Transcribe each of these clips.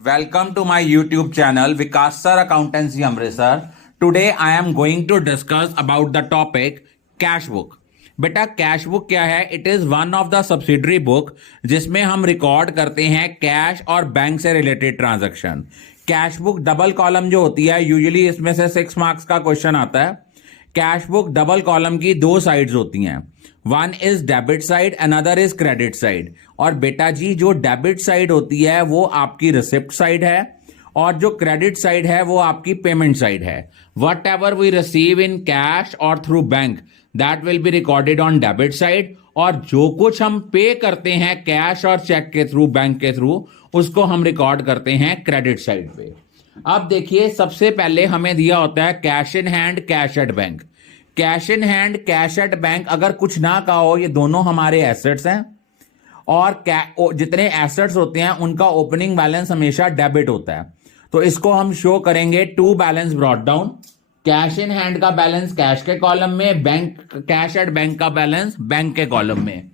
Welcome to my YouTube channel Vikas Sir Accountancy Amritsar. Today I am going to discuss about the topic cash book. बेटा cash book क्या है? It is one of the subsidiary book जिसमें हम record करते हैं cash और bank से related transaction. Cash book double column जो होती है, यूजुअली इसमें से 6 मार्क्स का क्वेश्चन आता है. कैश बुक डबल कॉलम की दो साइड्स होती हैं. One is debit side, another is credit side. और बेटा जी जो डेबिट साइड होती है वो आपकी रिसिप्ट साइड है और जो क्रेडिट साइड है वो आपकी पेमेंट साइड है. Whatever we receive in cash और through bank that will be recorded on debit side, और जो कुछ हम पे करते हैं कैश और चेक के थ्रू, बैंक के थ्रू, उसको हम रिकॉर्ड करते हैं क्रेडिट साइड पे. अब देखिए, सबसे पहले हमें दिया होता है cash in hand, cash at bank. Cash in hand, cash at bank, अगर कुछ ना कहा हो, ये दोनों हमारे एसेट्स हैं और जितने एसेट्स होते हैं उनका ओपनिंग बैलेंस हमेशा डेबिट होता है. तो इसको हम शो करेंगे to balance brought down. Cash in hand का बैलेंस कैश के कॉलम में, बैंक कैश एट बैंक का बैलेंस बैंक के कॉलम में.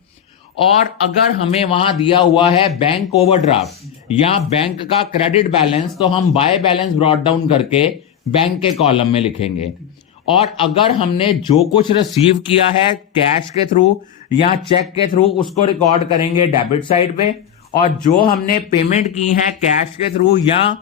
और अगर हमें वहां दिया हुआ है बैंक ओवरड्राफ्ट या बैंक का क्रेडिट बैलेंस, तो हम बाय बैलेंस ब्रॉट डाउन करके बैंक के कॉलम में लिखेंगे. और अगर हमने जो कुछ रिसीव किया है कैश के थ्रू या चेक के थ्रू, उसको रिकॉर्ड करेंगे डेबिट साइड पे. और जो हमने पेमेंट की है कैश के थ्रू या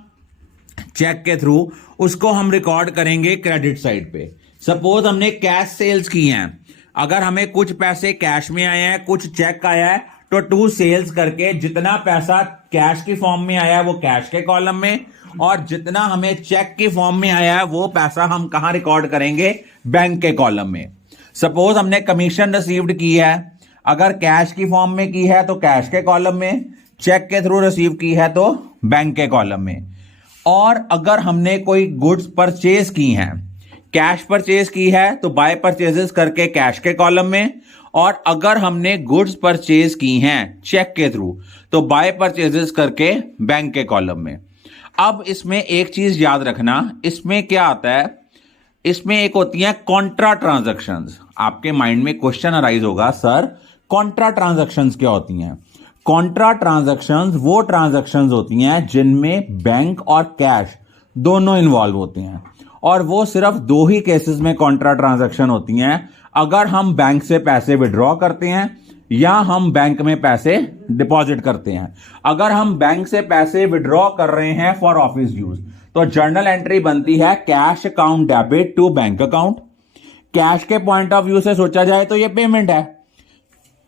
चेक के थ्रू, उसको हम रिकॉर्ड करेंगे क्रेडिट साइड पे. सपोज हमने कैश सेल्स की हैं, अगर हमें कुछ पैसे कैश में आए हैं, कुछ चेक आया है, तो टू सेल्स करके जितना पैसा कैश की फॉर्म में आया है वो कैश के कॉलम में, और जितना हमें चेक की फॉर्म में आया है वो पैसा हम कहां रिकॉर्ड करेंगे? बैंक के कॉलम में. सपोज हमने कमीशन रिसीव्ड की है, अगर कैश की फॉर्म में की है तो कैश के कॉलम में, चेक के थ्रू रिसीव की है तो बैंक के कॉलम में. और अगर हमने कोई गुड्स परचेज की हैं, कैश परचेज की है तो बाय परचेजेस करके कैश के कॉलम में, और अगर हमने गुड्स परचेज की हैं चेक के थ्रू तो बाय परचेजेस करके बैंक के कॉलम में. अब इसमें एक चीज याद रखना, इसमें क्या आता है, इसमें एक होती है कॉन्ट्रा ट्रांजैक्शंस. आपके माइंड में क्वेश्चन अराइज होगा, सर कॉन्ट्रा ट्रांजैक्शंस क्या होती हैं? कॉन्ट्रा ट्रांजैक्शंस वो ट्रांजैक्शंस होती हैं जिनमें बैंक और कैश दोनों इन्वॉल्व होते हैं, और वो सिर्फ दो ही केसेस में कॉन्ट्रा ट्रांजैक्शन होती हैं. अगर हम बैंक से पैसे विड्रॉ करते हैं या हम बैंक में पैसे डिपॉजिट करते हैं. अगर हम बैंक से पैसे विड्रॉ कर रहे हैं फॉर ऑफिस यूज, तो जर्नल एंट्री बनती है cash account debit to bank account. Cash के पॉइंट ऑफ व्यू से सोचा जाए तो ये पेमेंट है,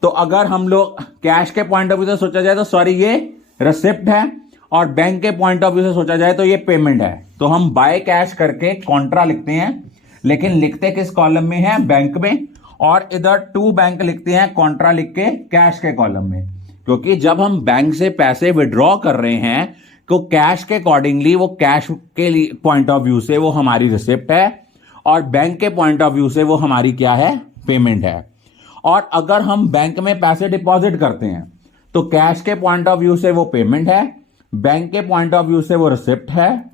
तो अगर हम लोग कैश के पॉइंट ऑफ व्यू से सोचा जाए तो सॉरी ये रिसिप्ट है, और बैंक के पॉइंट ऑफ व्यू से सोचा जाए तो ये पेमेंट है. तो हम बाय कैश करके कॉन्ट्रा लिखते हैं, लेकिन लिखते किस कॉलम में है? बैंक में. और इधर टू बैंक लिखते हैं कॉन्ट्रा लिख के कैश के कॉलम में, क्योंकि जब हम बैंक से पैसे विड्रॉ कर रहे हैं तो कैश के अकॉर्डिंगली वो कैश के पॉइंट ऑफ व्यू से वो हमारी रिसिप्ट है, और बैंक के पॉइंट ऑफ व्यू से वो हमारी क्या है? पेमेंट है. और अगर हम बैंक में पैसे डिपॉजिट करते हैं तो कैश के पॉइंट ऑफ व्यू से वो पेमेंट है, बैंक के पॉइंट ऑफ व्यू से वो रिसिप्ट है.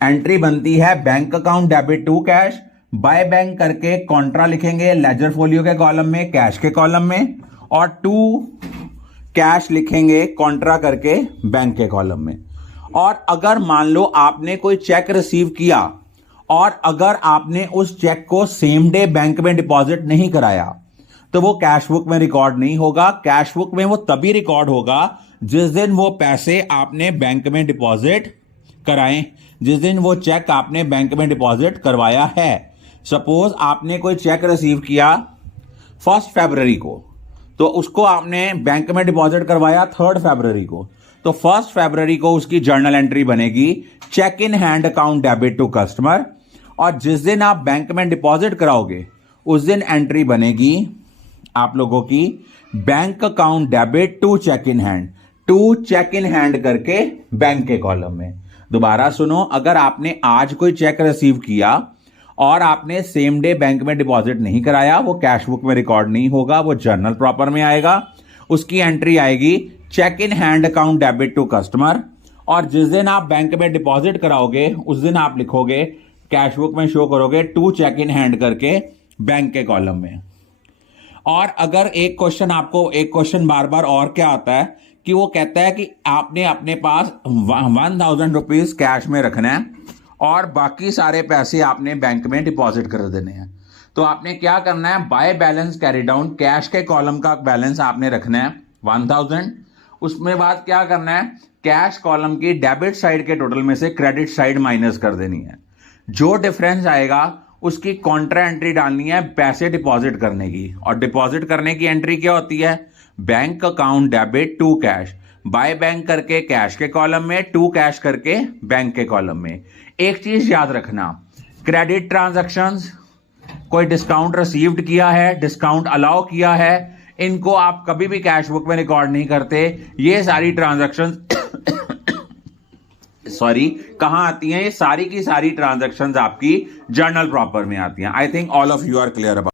एंट्री बनती है bank account debit to cash, by bank करके कॉन्ट्रा लिखेंगे लेजर फोलियो के कॉलम में, कैश के कॉलम में, और टू कैश लिखेंगे कॉन्ट्रा करके बैंक के कॉलम में. और अगर मान लो आपने कोई चेक रिसीव किया और अगर आपने उस चेक को सेम डे बैंक में डिपॉजिट नहीं कराया, तो वो कैश बुक में रिकॉर्ड नहीं होगा. कैश बुक में वो तभी रिकॉर्ड होगा जिस दिन वो पैसे आपने बैंक में डिपॉजिट कराएं, जिस दिन वो चेक आपने बैंक में डिपॉजिट करवाया है. सपोज आपने कोई चेक रिसीव किया 1 फरवरी को, तो उसको आपने बैंक में डिपॉजिट करवाया 3 फरवरी को, तो 1 फरवरी को उसकी जर्नल एंट्री बनेगी cheque in hand account debit to customer. और जिस दिन आप बैंक में डिपॉजिट कराओगे उस दिन एंट्री बनेगी आप लोगों की bank account debit to cheque in hand, to cheque in hand करके बैंक के कॉलम में. दोबारा सुनो, अगर आपने आज कोई चेक रिसीव किया और आपने सेम डे बैंक में डिपॉजिट नहीं कराया, वो कैश बुक में रिकॉर्ड नहीं होगा, वो जर्नल प्रॉपर में आएगा. उसकी एंट्री आएगी cheque in hand account debit to customer. और जिस दिन आप बैंक में डिपॉजिट कराओगे उस दिन आप लिखोगे, कैश बुक में शो करोगे टू चेक इन हैंड करके बैंक के कॉलम में. और अगर एक क्वेश्चन बार बार और क्या आता है कि वो कहता है कि आपने अपने पास 1000 रुपीज कैश में रखना है और बाकी सारे पैसे आपने बैंक में डिपॉजिट कर देने हैं। तो आपने क्या करना है, by balance carry down, cash के कॉलम का बैलेंस आपने रखना है 1000। उसमें बाद क्या करना है, कैश कॉलम की डेबिट साइड के टोटल में से क्रेडिट साइड माइनस कर देनी है। जो डिफरेंस आएगा उसकी कॉन्ट्रा एंट्री डालनी है पैसे डिपॉजिट करने की। और डिपॉजिट करने की एंट्री क्या होती है, bank account debit to cash, by bank करके कैश के कॉलम में, टू कैश करके बैंक के कॉलम में। एक चीज याद रखना, क्रेडिट ट्रांजैक्शंस, कोई डिस्काउंट रिसीव्ड किया है, डिस्काउंट अलाउ किया है, इनको आप कभी भी कैश बुक में रिकॉर्ड नहीं करते। ये सारी ट्रांजैक्शंस सॉरी कहां आती हैं, ये सारी की सारी ट्रांजैक्शंस आपकी जर्नल प्रॉपर में आती हैं। I think all of you are clear about